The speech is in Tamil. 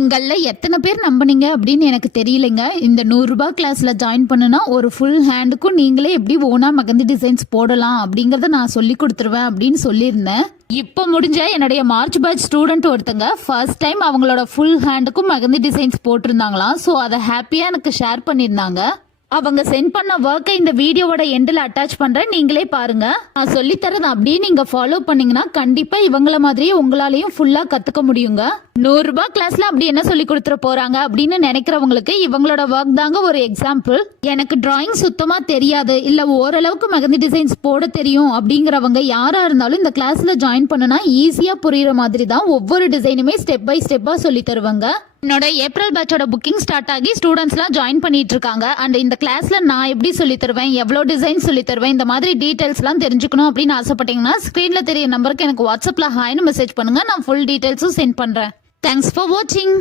உங்கள எத்தனை பேர் நம்புனீங்க அப்படின்னு எனக்கு தெரியலைங்க. இந்த 100 ரூபாய் கிளாஸ்ல ஜாயின் பண்ணுனா ஒரு ஃபுல் ஹேண்டுக்கும் நீங்களே எப்படி ஓனா மெஹந்தி டிசைன்ஸ் போடலாம் அப்படிங்கறத நான் சொல்லி கொடுத்துருவேன் அப்படின்னு சொல்லியிருந்தேன். இப்போ முடிஞ்ச என்னுடைய மார்ச் பேட்ச் ஸ்டூடெண்ட் ஒருத்தங்க ஃபர்ஸ்ட் டைம் அவங்களோட ஃபுல் ஹேண்டுக்கும் மெஹந்தி டிசைன்ஸ் போட்டிருந்தாங்களாம். ஸோ அதை ஹாப்பியா எனக்கு ஷேர் பண்ணியிருந்தாங்க. அவங்க சென்ட் பண்ண ஒர்க்கை இந்த வீடியோவோட எண்டில் அட்டாச் பண்றேன், நீங்களே பாருங்க. நான் சொல்லி தரது அப்படியே நீங்க ஃபாலோ பண்ணீங்கன்னா கண்டிப்பா இவங்கள மாதிரியே உங்களாலையும் ஃபுல்லா கத்துக்க முடியுங்க. 100 ரூபாய் கிளாஸ்ல அப்படி என்ன சொல்லி கொடுத்துட போறாங்க அப்படின்னு நினைக்கிறவங்களுக்கு இவங்களோட ஒர்க் தாங்க ஒரு எக்ஸாம்பிள். எனக்கு டிராயிங் சுத்தமா தெரியாது, இல்ல ஓரளவுக்கு மெஹந்தி டிசைன்ஸ் போட தெரியும் அப்படிங்கிறவங்க யாரா இருந்தாலும் இந்த கிளாஸ்ல ஜாயின் பண்ணுனா ஈஸியா புரியுற மாதிரி தான் ஒவ்வொரு டிசைனுமே ஸ்டெப் பை ஸ்டெப்பா சொல்லி தருவாங்க. என்னோட ஏப்ரல் பேட்சோட புக்கிங் ஸ்டார்ட் ஆகி ஸ்டூடெண்ட்ஸ்லாம் ஜாயின் பண்ணிட்டு இருக்காங்க. அண்ட் இந்த கிளாஸ்ல நான் எப்படி சொல்லி தருவேன், எவ்வளோ டிசைன் சொல்லி தருவேன், இந்த மாதிரி டீடைல்ஸ்லாம் தெரிஞ்சுக்கணும் அப்படின்னு ஆசைப்பட்டீங்கன்னா ஸ்க்ரீன்ல தெரிய நம்பருக்கு எனக்கு வாட்ஸ்அப்ல ஹாய்னு மெசேஜ் பண்ணுங்க. நான் ஃபுல் டீடைல்ஸும் சென்ட் பண்றேன். தேங்க்ஸ் ஃபார் வாட்சிங்.